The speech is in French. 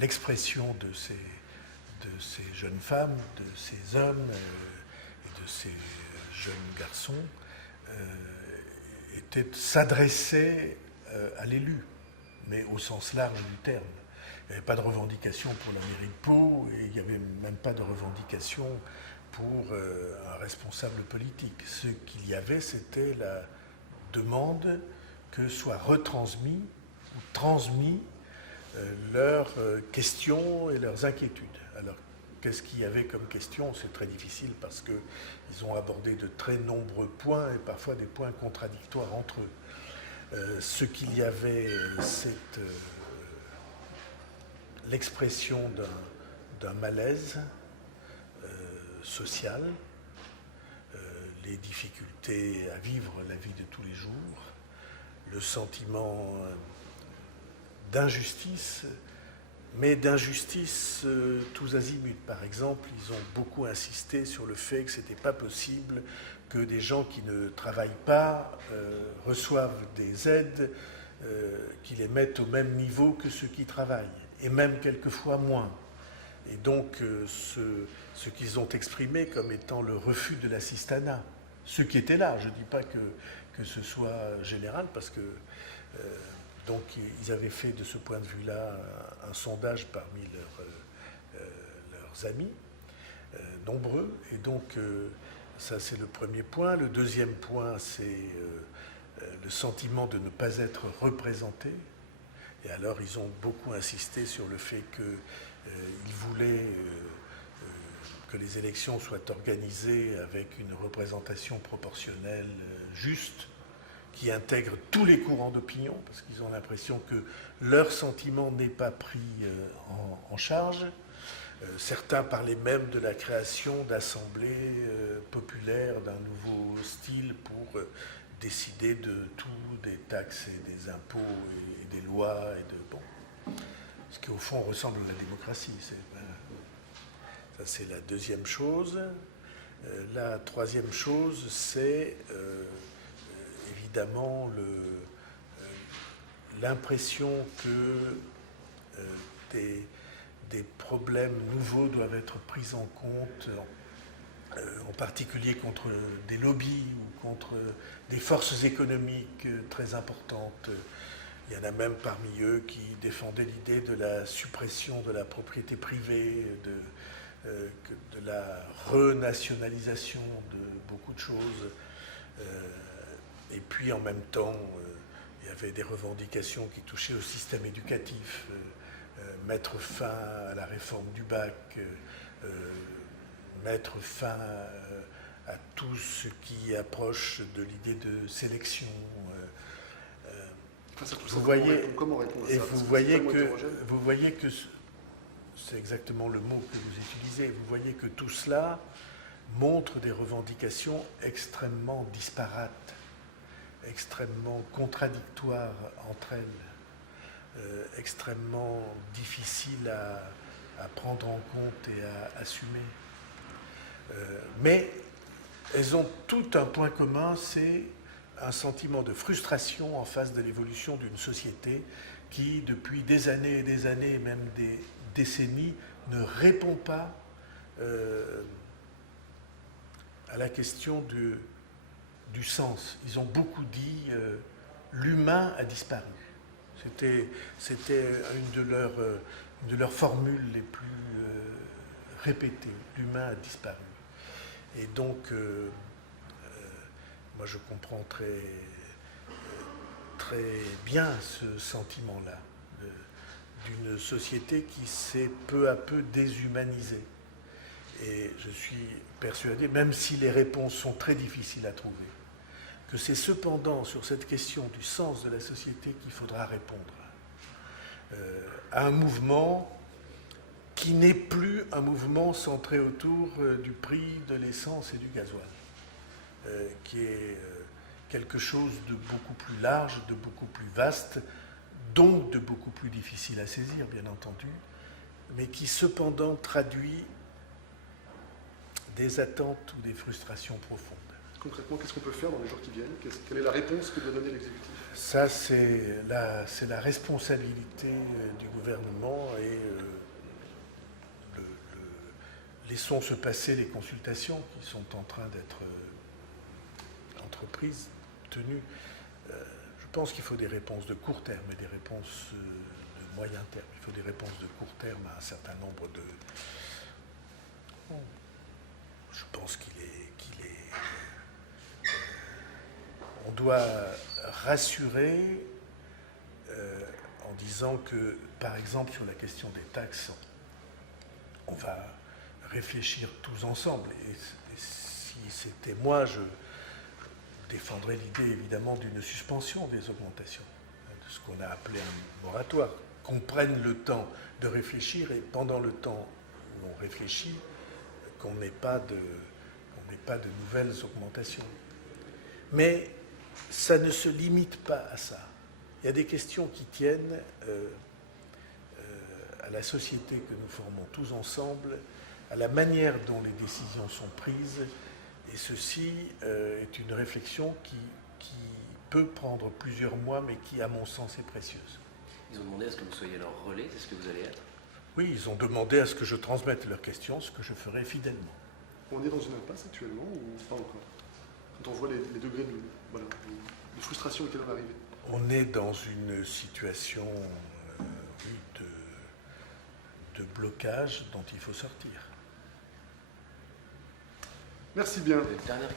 l'expression de ces jeunes femmes, de ces hommes et de ces jeunes garçons s'adressait à l'élu, mais au sens large du terme. Il n'y avait pas de revendication pour la mairie de Pau et il n'y avait même pas de revendication pour un responsable politique. Ce qu'il y avait, c'était la demande que soient retransmis ou transmis leurs questions et leurs inquiétudes. Alors, qu'est-ce qu'il y avait comme question? C'est très difficile parce qu'ils ont abordé de très nombreux points et parfois des points contradictoires entre eux. Ce qu'il y avait, c'est l'expression d'un malaise social, les difficultés à vivre la vie de tous les jours, le sentiment d'injustice, mais d'injustice tous azimuts. Par exemple, ils ont beaucoup insisté sur le fait que ce n'était pas possible que des gens qui ne travaillent pas reçoivent des aides qui les mettent au même niveau que ceux qui travaillent, et même quelquefois moins. Et donc, ce qu'ils ont exprimé comme étant le refus de l'assistanat, ceux qui étaient là, je ne dis pas que ce soit général, parce que donc ils avaient fait de ce point de vue-là un sondage parmi leurs amis, nombreux, et donc ça c'est le premier point. Le deuxième point, c'est le sentiment de ne pas être représenté. Et alors ils ont beaucoup insisté sur le fait qu'ils voulaient que les élections soient organisées avec une représentation proportionnelle juste, qui intègre tous les courants d'opinion, parce qu'ils ont l'impression que leur sentiment n'est pas pris en charge. Certains parlaient même de la création d'assemblées populaires, d'un nouveau style pour décider de tout, des taxes et des impôts et des lois, et de bon, ce qui au fond ressemble à la démocratie. Ça c'est la deuxième chose. La troisième chose, c'est évidemment l'impression que des problèmes nouveaux doivent être pris en compte, en particulier contre des lobbies ou contre des forces économiques très importantes. Il y en a même parmi eux qui défendaient l'idée de la suppression de la propriété privée, de la renationalisation de beaucoup de choses. Et puis en même temps, il y avait des revendications qui touchaient au système éducatif, mettre fin à la réforme du bac, mettre fin à tout ce qui approche de l'idée de sélection. Vous voyez, comment répondre à ça? et vous voyez que c'est exactement le mot que vous utilisez. Vous voyez que tout cela montre des revendications extrêmement disparates, extrêmement contradictoires entre elles, extrêmement difficiles à prendre en compte et à assumer. Mais elles ont tout un point commun, c'est un sentiment de frustration en face de l'évolution d'une société qui, depuis des années et des années, même des décennies, ne répond pas à la question du sens. Ils ont beaucoup dit l'humain a disparu. C'était une de leurs formules les plus répétées. L'humain a disparu. Et donc, moi je comprends très bien ce sentiment-là d'une société qui s'est peu à peu déshumanisée. Et je suis persuadé, même si les réponses sont très difficiles à trouver, que c'est cependant sur cette question du sens de la société qu'il faudra répondre à un mouvement qui n'est plus un mouvement centré autour du prix de l'essence et du gasoil, qui est quelque chose de beaucoup plus large, de beaucoup plus vaste, donc de beaucoup plus difficile à saisir, bien entendu, mais qui cependant traduit des attentes ou des frustrations profondes. Concrètement, qu'est-ce qu'on peut faire dans les jours qui viennent? Quelle est la réponse que doit donner l'exécutif? Ça, c'est la responsabilité du gouvernement et laissons se passer les consultations qui sont en train d'être entreprises, tenues. Je pense qu'il faut des réponses de court terme et des réponses de moyen terme. Il faut des réponses de court terme à un certain nombre de... Je pense qu'il est... On doit rassurer en disant que, par exemple, sur la question des taxes, on va réfléchir tous ensemble. Et si c'était moi, je défendrais l'idée, évidemment, d'une suspension des augmentations, de ce qu'on a appelé un moratoire. Qu'on prenne le temps de réfléchir et pendant le temps où on réfléchit, qu'on n'ait pas de nouvelles augmentations. Mais ça ne se limite pas à ça. Il y a des questions qui tiennent à la société que nous formons tous ensemble, à la manière dont les décisions sont prises, et ceci est une réflexion qui peut prendre plusieurs mois, mais qui, à mon sens, est précieuse. Ils ont demandé à ce que vous soyez leur relais, c'est ce que vous allez être? Oui, ils ont demandé à ce que je transmette leurs questions, ce que je ferai fidèlement. On est dans une impasse actuellement ou pas encore? Quand on voit les degrés de frustration auxquels on arrive. On est dans une situation de blocage dont il faut sortir. Merci bien. Dernière